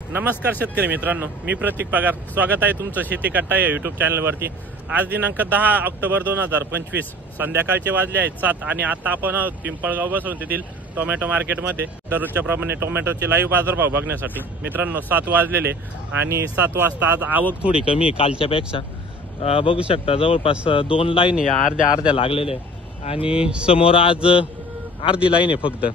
नमस्कार शेतकरी मित्रांनो, मी प्रतीक पगार. स्वागत आहे तुमचं शेती कट्टा या यूट्यूब चॅनलवरती. आज दिनांक 10 ऑक्टोबर 2025 संध्याकाळचे वाजले आहेत 7 आणि आता आपण पिंपळगाव बसवून तेथील टोमॅटो मार्केटमध्ये दररोजच्या प्रमाणे टोमॅटोचे लाईव्ह बाजारभाव बघण्यासाठी. मित्रांनो 7 वाजलेले आणि 7 वाजता आज आवक थोडी कमी आहे कालच्यापेक्षा. बघू शकता जवळपास 2 लाईन आहे, अर्ध्या लागलेले आहे आणि समोर आज अर्धी लाईन आहे फक्त.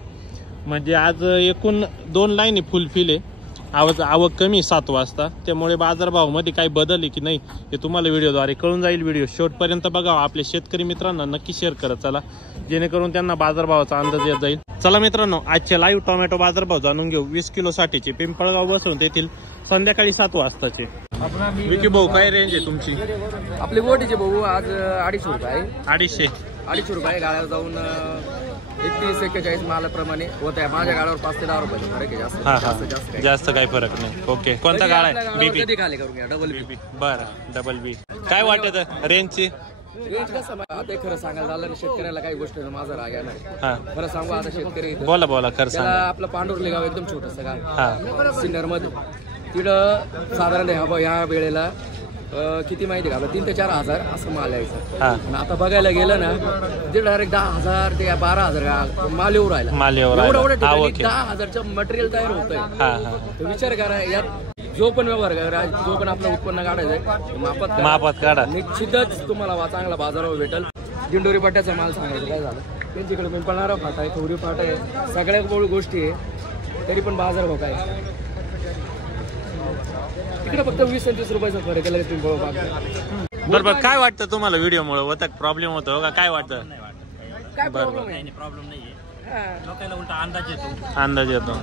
म्हणजे आज एकूण 2 लाईन आहे फुलफिल आहे. आवक कमी 7 वाजता, त्यामुळे बाजारभावामध्ये काही बदल आहे की नाही हे तुम्हाला व्हिडिओद्वारे कळून जाईल. व्हिडिओ शेवटपर्यंत बघा. आपल्या शेतकरी मित्रांना नक्की शेअर करत चला, जेणेकरून त्यांना बाजारभावाचा अंदाज येत जाईल. चला मित्रांनो, आजचे लाईव्ह टोमॅटो बाजारभाव जाणून घेऊ. 20 किलो साठीचे पिंपळगाव बसवून तेथील संध्याकाळी 7 वाजताचे. विकी भाऊ, काय रेंज आहे तुमची? आपले गोटीचे भाऊ आज 250 रुपये. 250 रुपये गाड्यावर जाऊन 31-41 मालाप्रमाणे होत आहे. माझ्या गाड्यावर 5 ते 10 रुपये फरक आहे. जास्त काही फरक नाही. ओके, कोणता गाडा आहे? बीबी खाली करून घ्या. डबल बी. बरं, डबल बी. काय वाटत रेंजची? रेंज कसं आता खरं सांगायला झालं ना, शेतकऱ्याला काही गोष्ट माझा राग येणार. खरं सांगू, आता शेतकरी बोला खरं सांगा. आपलं पांडुर्ली गाव एकदम छोटस गाव सिन्नर मध्ये. तिथं साधारण ह्या वेळेला किती माहिती का, 3 ते 4 हजार असं माल यायचं. आणि आता बघायला गेलं ना, ते डायरेक्ट 10,000 ते 12,000 माल येऊ राहिला. 10,000चं मटेरियल तयार होतंय. विचार करा, यात जो पण व्यवहार करा, जो पण आपलं उत्पन्न काढायचंय मापात काढा, निश्चितच तुम्हाला चांगला बाजारावर भेटेल. दिंडोरी पट्ट्याचा माल सांगायचं काय झालं, त्यांच्याकडे पिंपळणारा फाटा आहे, थोडी फाटा आहे, सगळ्या गोष्टी आहे, तरी पण बाजारभाव काय इकडे फक्त 20-30 रुपयाचा फरक आहे पिंपळगाव. बरोबर. काय वाटतं तुम्हाला व्हिडिओमुळे होता प्रॉब्लेम होतो का? काय वाटतं? काय प्रॉब्लेम नाहीये. लोकांना उलटा अंदाज येतो.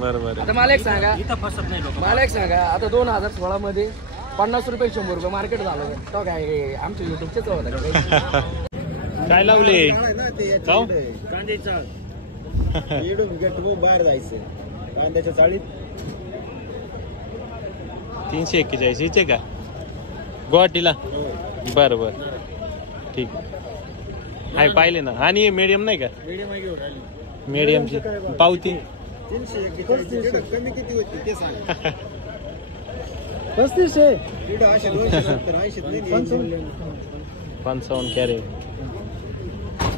बरोबर. आता मला एक सांगा, इथं फसत नाही लोक. मला एक सांगा, आता 2016 मध्ये 50 रुपये 100 रुपये मार्केट झालं तो काय आमच्या युट्यूबचेच होतं. काय लावले? कांद्याचा बाहेर जायचं कांद्याच्या चाळीत 341 इथे का गुवाहाटीला? बरोबर, ठीक आहे. पाहिले ना. आणि मीडियम नाही का? मीडियमची पावती 341 कमी किती होती ते सांग. 35 आहे. 55 कॅरेट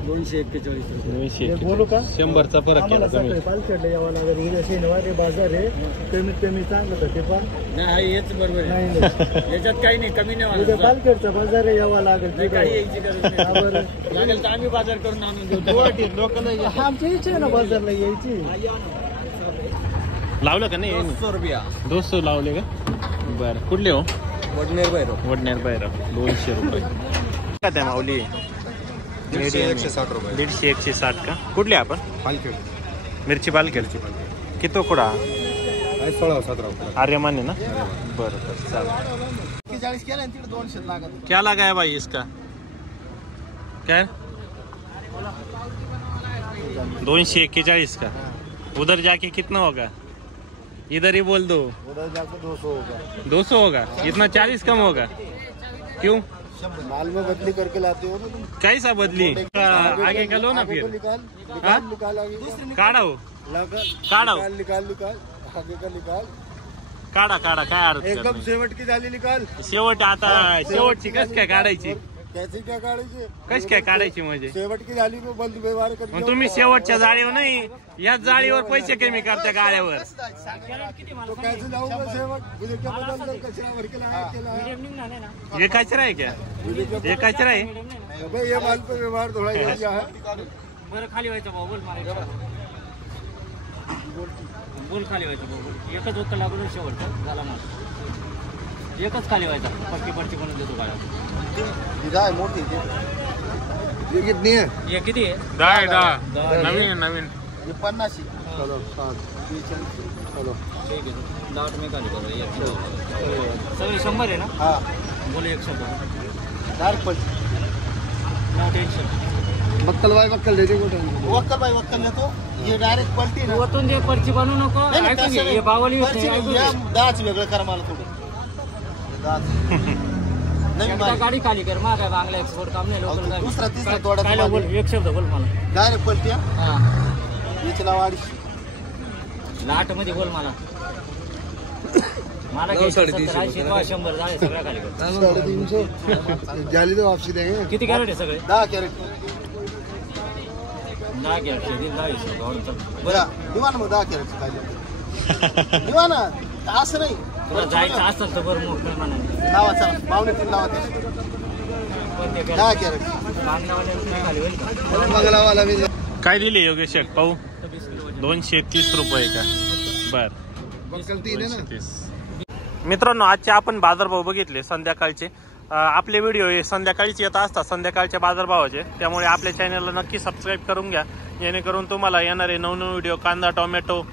241. बोलू का? 100चा फरक केला तुम्ही. पालखेडला यावं लागेल. शनिवारी बाजार आहे, कमीत कमी चांगलं तर ते पण नाही हेच बरोबर आहे. याच्यात काही नाही, कमी नाही उद्या पालखेडचा बाजार आहे, यावं लागेल. काही यायची गरज नाही. लागेल तर आम्ही बाजार करून आणून देऊ. लोकांना आमची इच्छा आहे ना बाजारला यायची. लावलं का नाही? 200 रुपया 200 लावले का? बरं. कुठले हो? वडनेर बाहेर 200 रुपये का त्या माऊली? 160 रुपये. 150-160 का? कुठले आपण? पालखेड. मिरची पालखेडची. किती कुडा? 16-17 रुपये. आर्यमान है ना? बरं चालेल. 40 केला 200 लागत. क्या लगा है भाई इसका? क्या 241 का? उधर जाके कितना होगा? इधर ही बोल दो. उधर जाकर 200 होगा. 200 होगा? इतना 40 कम होगा? क्यों? माल में बदली करके लाते हो ना तुम. कैसा बदली? आगे का लो ना फिर. निकाल आगे. काढा हो, काढा. निकाल आगे का निकाल. काढा काय अर्थ एकदम शेवटची झाली निकाल. शेवट आता शेवटची कस काय काढायची? त्याची काय काढायची? कस काय काढायची म्हणजे? शेवटची झाली मग बंद व्यवहार करतो. मग तुम्ही शेवटच्या जाळीवर नाही, याच जाळीवर पैसे कमी करता गाड्यावर. तो कैसे जाऊंगा शेवट? मुझे क्या पता चल कचरावर केला. ये कचरा है क्या? ये कचरा है भाई. ये माल पे व्यवहार थोड़ा है. बरं खाली व्हायचं भाऊ, बोल खाली व्हायचं भाऊ. एकच उत्तर लागून शेवट झाला माल. एकच खाली व्हायचा. पट्टी बनवून देतो गाड्या. मोठी ये कितनी है? हे किती आहे? 10 नवीन. ये 50. चलो चलो ठीक आहे. 10 मी खाली करू. सगळे 100 आहे ना? हाँ बोले 100 डार्क पल. No tension. वक्कल दे दे. वक्कल भाई वक्कल ने तो ये डायरेक्ट पलटी ना. वतून दे, पर्ची बनवू नको. हे बावली दाच वेगळं कर मला थोडं. गाडी खाली कर. मा काय बांगला एक्सपोर्ट काम नाही. लोकल दुसरा तिसरा तोडा. काय बोल, एक शब्द बोल मला. डायरेक्ट पलटी. हा, याचं नाव 250. लाट मध्ये बोल मला. 350 जाली तो वापसी देंगे. किती कॅरेट आहे सगळे? 10 कॅरेट. 10 कॅरेटचे दिल 10 बरं निवा ना मग 10 कॅरेट निवा ना असं नाही. तुला जायचं असेल तर बरं मोठ नाही म्हणून लावा चला पावणे 3 लावा ते 10 कॅरेट मंगलावाला बी काय दिले योगेश शेठ पाहू? 231 रुपये का? बर. बक्कल 3 आहे ना. मित्रांनो, आजचे आपण बाजारभाव बघितले संध्याकाळचे. आपले व्हिडिओ हे संध्याकाळीच येत असतात, संध्याकाळच्या बाजारभावाचे. त्यामुळे आपल्या चॅनलला नक्की सबस्क्राईब करून घ्या, जेणेकरून तुम्हाला येणारे नवनवीन व्हिडिओ, कांदा, टोमॅटो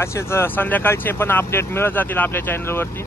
असेच संध्याकाळचे पण अपडेट मिळत जातील आपल्या चॅनलवरती.